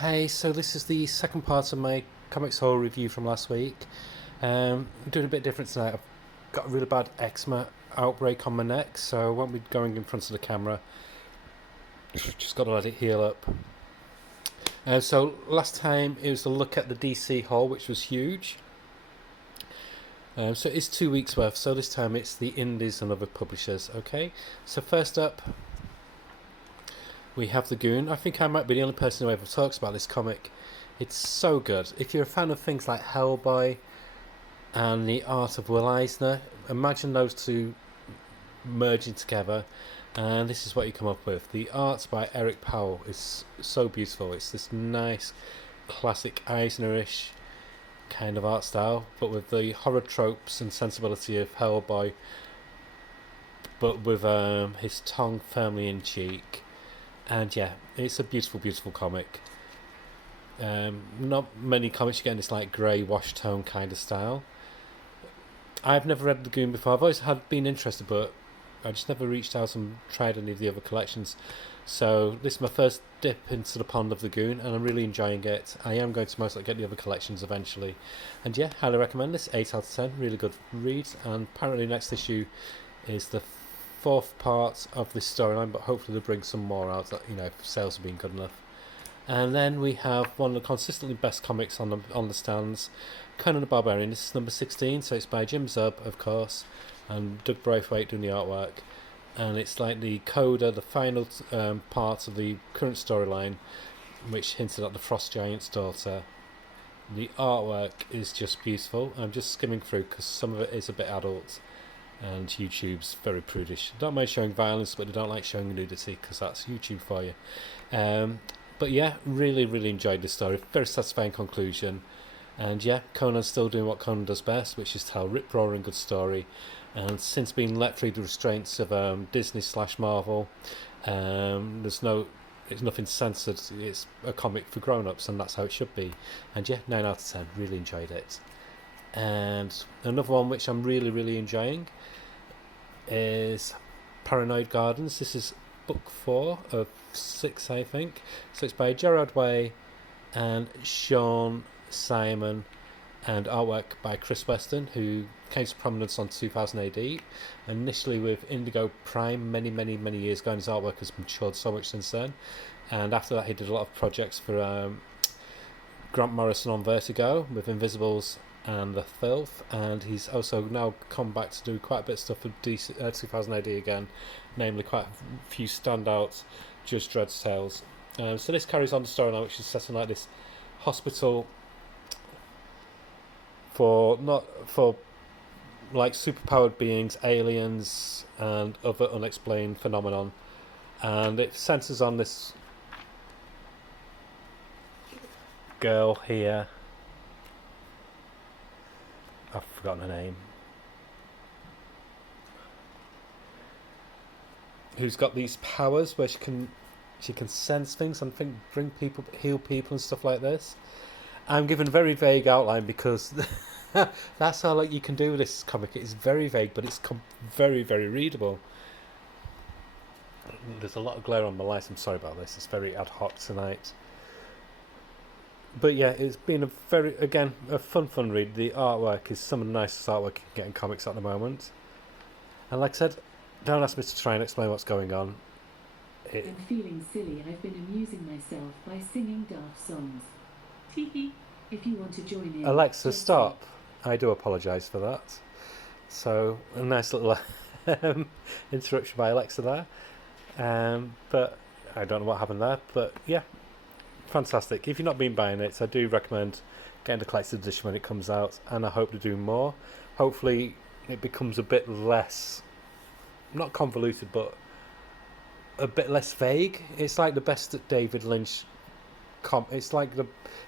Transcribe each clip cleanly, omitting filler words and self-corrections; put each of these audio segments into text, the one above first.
Hey, so this is the second part of my Comics Horror review from last week. I'm doing a bit different tonight. I've got a really bad eczema outbreak on my neck, so I won't be going in front of the camera. Just got to let it heal up. So last time it was a look at the DC haul, which was huge. So it's 2 weeks worth. So this time it's the indies and other publishers. Okay. So first up, we have the Goon. I think I might be the only person who ever talks about this comic. It's so good. If you're a fan of things like Hellboy and the art of Will Eisner, imagine those two merging together, and this is what you come up with. The art by Eric Powell is so beautiful. It's this nice, classic Eisnerish kind of art style, but with the horror tropes and sensibility of Hellboy, but with his tongue firmly in cheek. And yeah, it's a beautiful, beautiful comic. Not many comics you get in this like grey wash tone kind of style. I've never read the Goon before. I've always been interested, but I just never reached out and tried any of the other collections. So this is my first dip into the pond of the Goon, and I'm really enjoying it. I am going to most likely get the other collections eventually. And yeah, highly recommend this. 8 out of 10. Really good read. And apparently next issue is the fourth part of this storyline, but hopefully they'll bring some more out, that, if sales have been good enough. And then we have one of the consistently best comics on the stands, Conan the Barbarian. This is number 16, so it's by Jim Zub, of course, and Doug Braithwaite doing the artwork. And it's like the coda, the final part of the current storyline, which hinted at the Frost Giant's daughter. The artwork is just beautiful. I'm just skimming through because some of it is a bit adult, and YouTube's very prudish. They don't mind showing violence, but they don't like showing nudity because that's YouTube for you. But yeah, really, really enjoyed this story. Very satisfying conclusion. And yeah, Conan's still doing what Conan does best, which is tell rip-roaring good story. And since being let through the restraints of Disney/Marvel, it's nothing censored. It's a comic for grown-ups, and that's how it should be. And yeah, 9 out of 10. Really enjoyed it. And another one which I'm really, really enjoying is Paranoid Gardens. This is book 4 of 6, I think. So it's by Gerard Way and Sean Simon, and artwork by Chris Weston, who came to prominence on 2000 AD, initially with Indigo Prime many, many, many years ago, and his artwork has matured so much since then. And after that, he did a lot of projects for Grant Morrison on Vertigo with Invisibles and The Filth, and he's also now come back to do quite a bit of stuff for 2000 AD again, namely quite a few standout Judge Dredd's tales. So this carries on the storyline, which is set in like this hospital for like superpowered beings, aliens, and other unexplained phenomenon, and it centers on this girl here. I've forgotten her name. Who's got these powers where she can sense things and heal people and stuff like this. I'm given a very vague outline because that's how you can do with this comic. It's very vague, but it's very, very readable. There's a lot of glare on my light. I'm sorry about this. It's very ad hoc tonight. But yeah, it's been a fun read. The artwork is some of the nicest artwork you can get in comics at the moment. And like I said, don't ask me to try and explain what's going on. I'm feeling silly. I've been amusing myself by singing daft songs. Teehee. If you want to join in. Alexa, stop. I do apologise for that. So, a nice little interruption by Alexa there. But I don't know what happened there. But yeah, fantastic. If you've not been buying it, I do recommend getting the collector's edition when it comes out, and I hope to do more. Hopefully it becomes a bit less, not convoluted, but a bit less vague. It's like the best that David Lynch it's like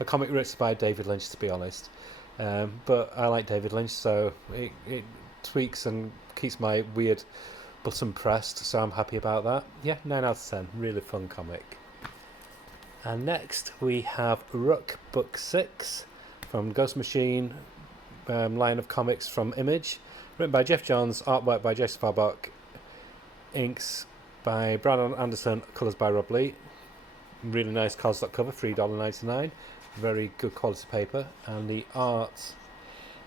a comic written by David Lynch, to be honest. But I like David Lynch, so it tweaks and keeps my weird button pressed, so I'm happy about that. Yeah, 9 out of 10. Really fun comic. And next we have Rook Book 6 from Ghost Machine line of comics from Image, written by Jeff Johns, artwork by Jason Farbach, inks by Brandon Anderson, colours by Rob Lee. Really nice cardstock cover, $3.99. Very good quality paper, and the art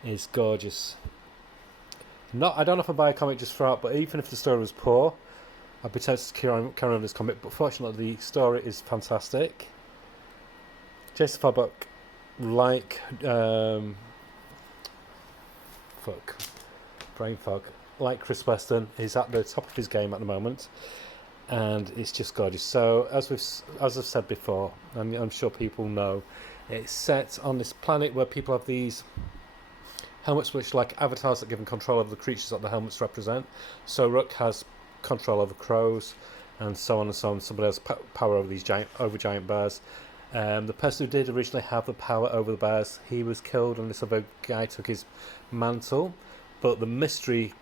is gorgeous. I don't know if I buy a comic just for art, but even if the story was poor, I'd be tempted to carry on this comic. But fortunately, the story is fantastic. Jason Fabok, like brain fog, like Chris Weston, is at the top of his game at the moment, and it's just gorgeous. So as I've said before, I'm sure people know, it's set on this planet where people have these helmets which are like avatars that give them control over the creatures that the helmets represent. So Rook has control over crows, and so on and so on. Somebody has power over these giant bears. The person who did originally have the power over the bears, he was killed, and this other guy took his mantle. But the mystery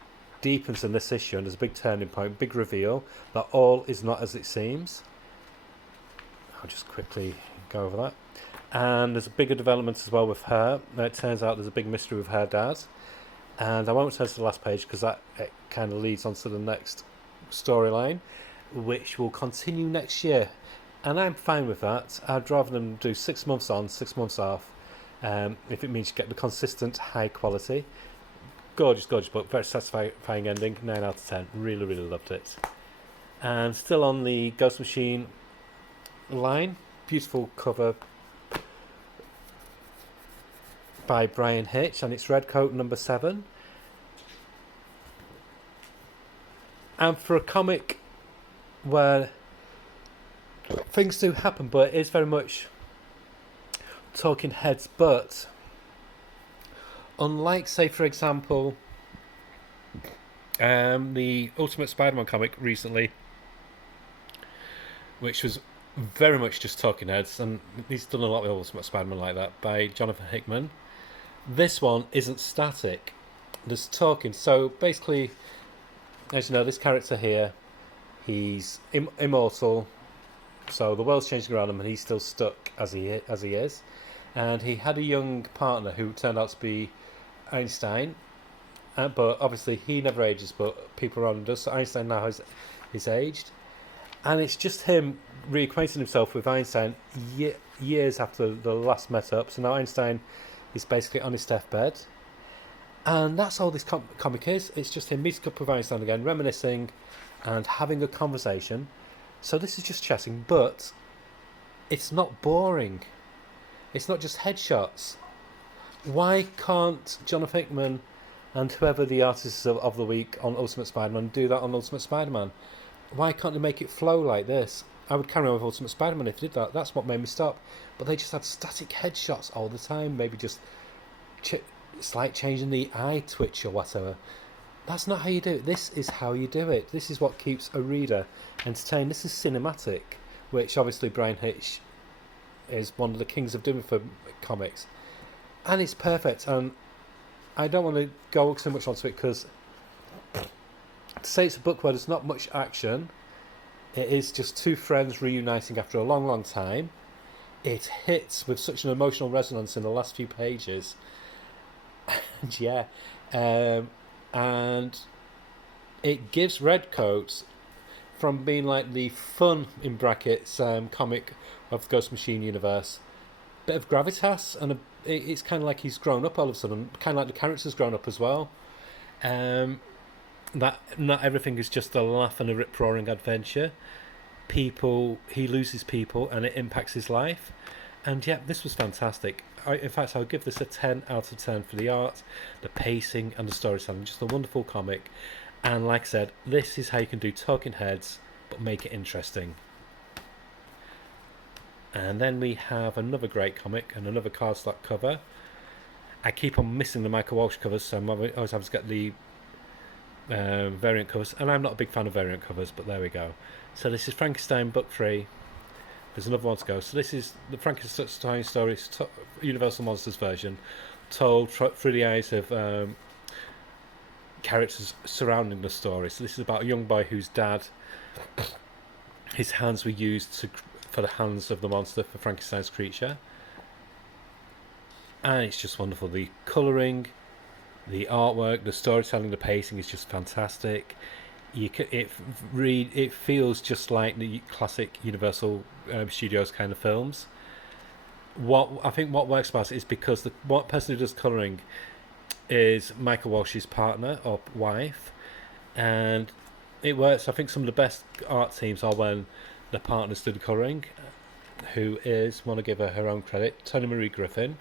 deepens in this issue, and there's a big turning point, big reveal that all is not as it seems. I'll just quickly go over that. And there's a bigger development as well with her. It turns out there's a big mystery with her dad, and I won't turn to the last page because that kind of leads on to the next storyline, which will continue next year, and I'm fine with that. I'd rather them do 6 months on, 6 months off, if it means you get the consistent high quality. Gorgeous book, very satisfying ending, 9 out of 10. Really loved it. And still on the Ghost Machine line, beautiful cover by Brian Hitch, and it's Redcoat number 7. And for a comic where things do happen, but it is very much talking heads, but unlike, say, for example, the Ultimate Spider-Man comic recently, which was very much just talking heads, and he's done a lot with Ultimate Spider-Man like that, by Jonathan Hickman. This one isn't static. There's talking. So basically, as you know, this character here, he's immortal. So the world's changing around him, and he's still stuck as he is. And he had a young partner who turned out to be Einstein, but obviously he never ages, but people around him does. So Einstein now is aged, and it's just him reacquainting himself with Einstein years after the last met up. So now Einstein is basically on his deathbed, and that's all this comic is. It's just him meeting up with Einstein again, reminiscing, and having a conversation. So this is just chatting, but it's not boring. It's not just headshots. Why can't Jonathan Hickman and whoever the artists of the week on Ultimate Spider-Man do that on Ultimate Spider-Man? Why can't they make it flow like this? I would carry on with Ultimate Spider-Man if they did that. That's what made me stop. But they just had static headshots all the time. Maybe just slight change in the eye twitch or whatever. That's not how you do it. This is how you do it. This is what keeps a reader entertained. This is cinematic, which obviously Brian Hitch is one of the kings of doing for comics. And it's perfect. And I don't want to go so much onto it because to say it's a book where there's not much action, it is just two friends reuniting after a long time. It hits with such an emotional resonance in the last few pages. And yeah, and it gives Redcoat, from being like the fun, in brackets, comic of the Ghost Machine universe, bit of gravitas, and it's kind of like he's grown up all of a sudden, kind of like the character's grown up as well. That not everything is just a laugh and a rip-roaring adventure. He loses people, and it impacts his life. And yeah, this was fantastic. In fact, I'll give this a 10 out of 10 for the art, the pacing, and the storytelling. Just a wonderful comic. And like I said, this is how you can do talking heads, but make it interesting. And then we have another great comic and another cardstock cover. I keep on missing the Michael Walsh covers, so I'm always having to get the variant covers. And I'm not a big fan of variant covers, but there we go. So this is Frankenstein book 3. There's another one to go. So this is the Frankenstein stories, Universal Monsters version, told through the eyes of characters surrounding the story. So this is about a young boy whose dad, his hands were used for the hands of the monster for Frankenstein's creature. And it's just wonderful. The colouring, the artwork, the storytelling, the pacing is just fantastic. it feels just like the classic Universal Studios kind of films. What works about it is because the what person who does colouring is Michael Walsh's partner or wife, and it works. I think some of the best art teams are when the partners do the colouring, who is, want to give her own credit, Tony Marie Griffin,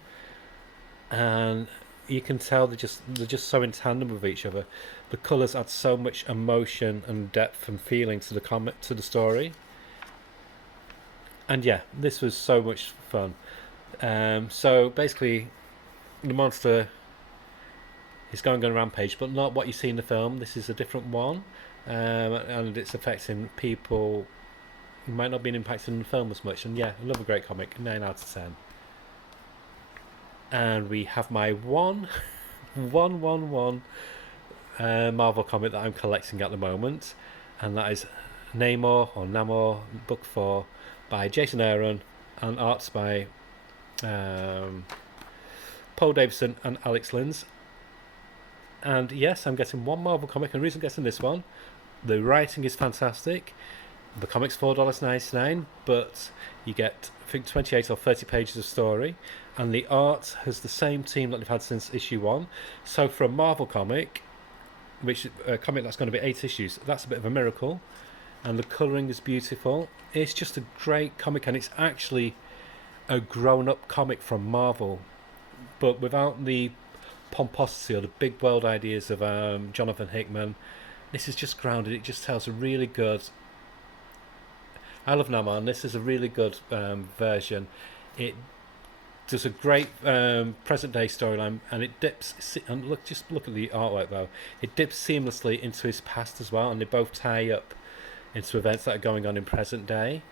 and you can tell they're just so in tandem with each other. The colours add so much emotion and depth and feeling to the story. And yeah, this was so much fun. So basically, the monster is going on a rampage, but not what you see in the film. This is a different one, and it's affecting people who might not be impacted in the film as much. And yeah, another great comic, 9 out of 10. And we have my one Marvel comic that I'm collecting at the moment, and that is Namor Book 4 by Jason Aaron and arts by Paul Davison and Alex Linz. And yes, I'm getting one Marvel comic, and the reason I'm getting this one, the writing is fantastic. The comic's $4.99, but you get, I think, 28 or 30 pages of story, and the art has the same team that they've had since issue 1. So for a Marvel comic, which a comic that's going to be 8 issues, that's a bit of a miracle. And the colouring is beautiful. It's just a great comic, and it's actually a grown-up comic from Marvel, but without the pomposity or the big world ideas of Jonathan Hickman. This is just grounded. It just tells a really good... I love Namor, and this is a really good version. It does a great present-day storyline, and it dips... And look at the artwork, though. It dips seamlessly into his past as well, and they both tie up into events that are going on in present day.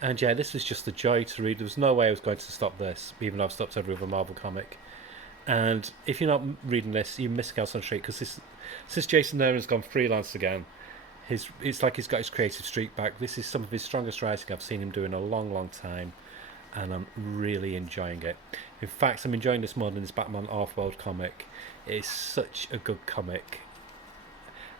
And yeah, this was just a joy to read. There was no way I was going to stop this, even though I've stopped every other Marvel comic. And if you're not reading this, you're missing out on a treat, because since Jason Aaron's gone freelance again, it's like he's got his creative streak back. This is some of his strongest writing I've seen him do in a long, long time, and I'm really enjoying it. In fact, I'm enjoying this more than his Batman Off-World comic. It's such a good comic,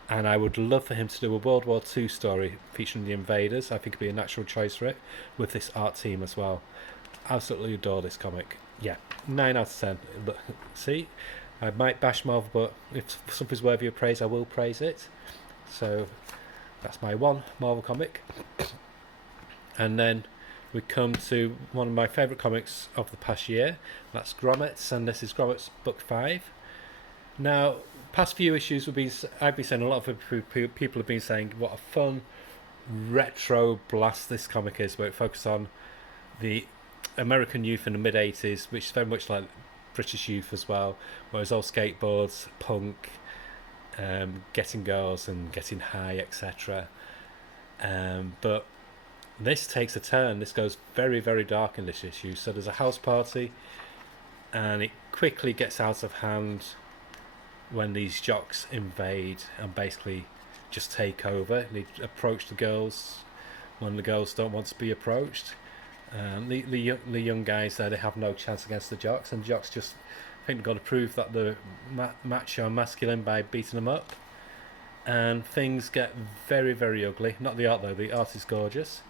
and I would love for him to do a World War II story featuring the Invaders. I think it'd be a natural choice for it, with this art team as well. Absolutely adore this comic. Yeah, 9 out of 10. See, I might bash Marvel, but if something's worthy of praise, I will praise it. So that's my one Marvel comic. And then we come to one of my favourite comics of the past year. That's Grommets, and this is Grommets Book 5. Now, past few issues I've been saying, a lot of people have been saying what a fun retro blast this comic is, where it focuses on the American youth in the mid-80s, which is very much like British youth as well, where it's all skateboards, punk, getting girls and getting high, etc. But this takes a turn. This goes very, very dark in this issue. So there's a house party, and it quickly gets out of hand when these jocks invade and basically just take over. They approach the girls when the girls don't want to be approached. The young guys there, they have no chance against the jocks, and jocks just think they've got to prove that they're macho and masculine by beating them up, and things get very, very ugly. Not the art though, the art is gorgeous,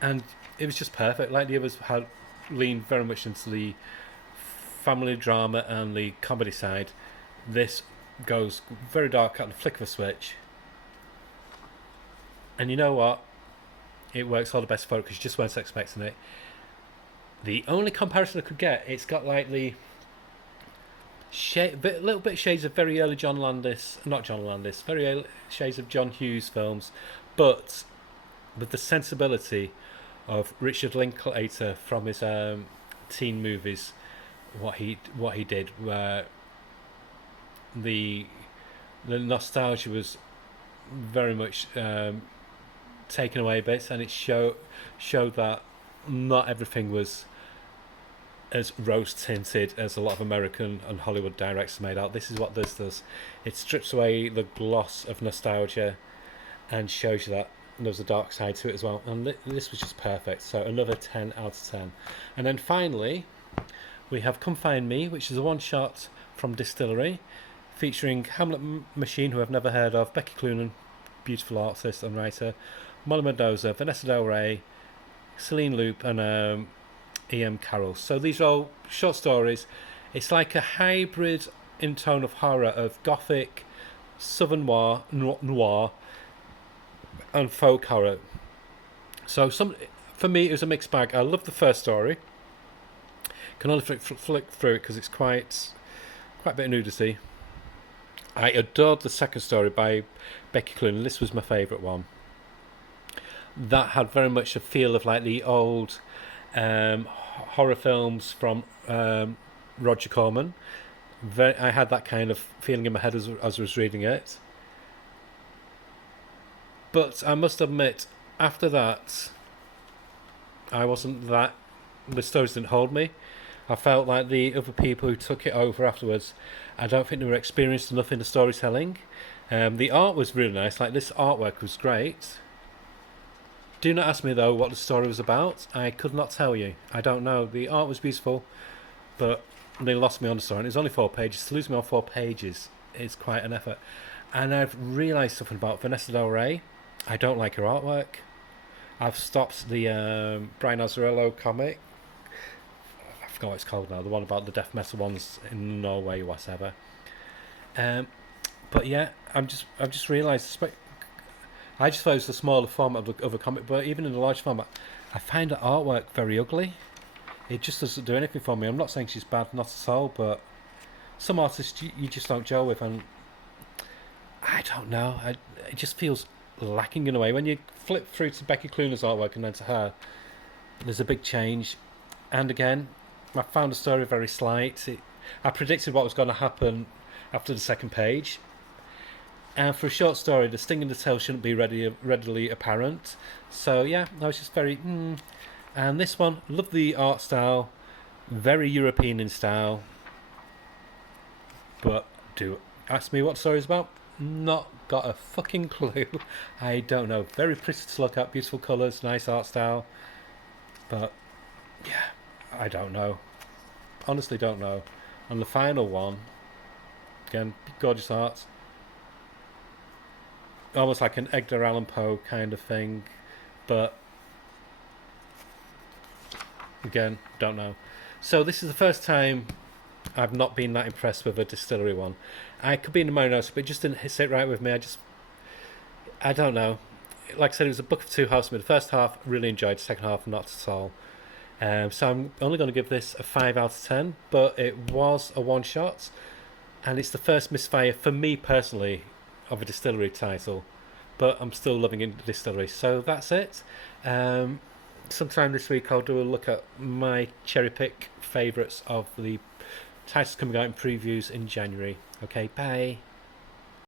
and it was just perfect. Like the others had leaned very much into the family drama and the comedy side, this goes very dark at the flick of a switch, and you know what? It works all the best for it because you just weren't expecting it. The only comparison I could get, it's got like the little bit shades of very early very early shades of John Hughes films, but with the sensibility of Richard Linklater from his teen movies. What he did, where the nostalgia was very much taken away a bit, and it showed that not everything was as rose tinted as a lot of American and Hollywood directors made out. This is what this does. It strips away the gloss of nostalgia and shows you that there's a dark side to it as well. And this was just perfect. So another 10 out of 10. And then finally, we have Come Find Me, which is a one-shot from Distillery, featuring Hamlet Machine, who I've never heard of, Becky Cloonan, beautiful artist and writer, Molly Mendoza, Vanessa Del Rey, Celine Loop, and E.M. Carroll. So these are all short stories. It's like a hybrid in tone of horror of gothic, southern noir, and folk horror. So for me, it was a mixed bag. I loved the first story. Can only flick through it because it's quite a bit of nudity. I adored the second story by Becky Cloonan. This was my favourite one. That had very much a feel of like the old horror films from Roger Corman. I had that kind of feeling in my head as I was reading it. But I must admit, after that, I wasn't that... The stories didn't hold me. I felt like the other people who took it over afterwards, I don't think they were experienced enough in the storytelling. The art was really nice. Like, this artwork was great. Do not ask me, though, what the story was about. I could not tell you. I don't know. The art was beautiful, but they lost me on the story. And it was only 4 pages. To lose me on 4 pages is quite an effort. And I've realised something about Vanessa Del Rey. I don't like her artwork. I've stopped the Brian Azzarello comic. I forgot what it's called now. The one about the death metal ones in Norway, whatever. But yeah, I've just realised. I just thought it was the smaller format of a comic, but even in the large format, I find the artwork very ugly. It just doesn't do anything for me. I'm not saying she's bad, not at all, but some artists you just don't gel with, and I don't know. It just feels lacking in a way. When you flip through to Becky Cloonan's artwork and then to her, there's a big change. And again, I found the story very slight. I predicted what was going to happen after the second page. And for a short story, the sting in the tail shouldn't be readily apparent. So yeah, I was just very... And this one, love the art style, very European in style. But do ask me what the story's about. Not got a fucking clue. I don't know. Very pretty to look at, beautiful colours, nice art style. But yeah, I don't know. Honestly don't know. And the final one, again, gorgeous art. Almost like an Edgar Allan Poe kind of thing, but again, don't know. So this is the first time I've not been that impressed with a distillery one. I could be in the Marinos, but it just didn't sit right with me. I don't know. Like I said, it was a book of two halves for me. The first half, really enjoyed. The second half, not at all. So I'm only going to give this a 5 out of 10, but it was a one-shot, and it's the first misfire, for me personally, of a distillery title, but I'm still loving it, the distillery. So that's it. Sometime this week I'll do a look at my cherry pick favourites of the titles coming out in previews in January. Okay, bye.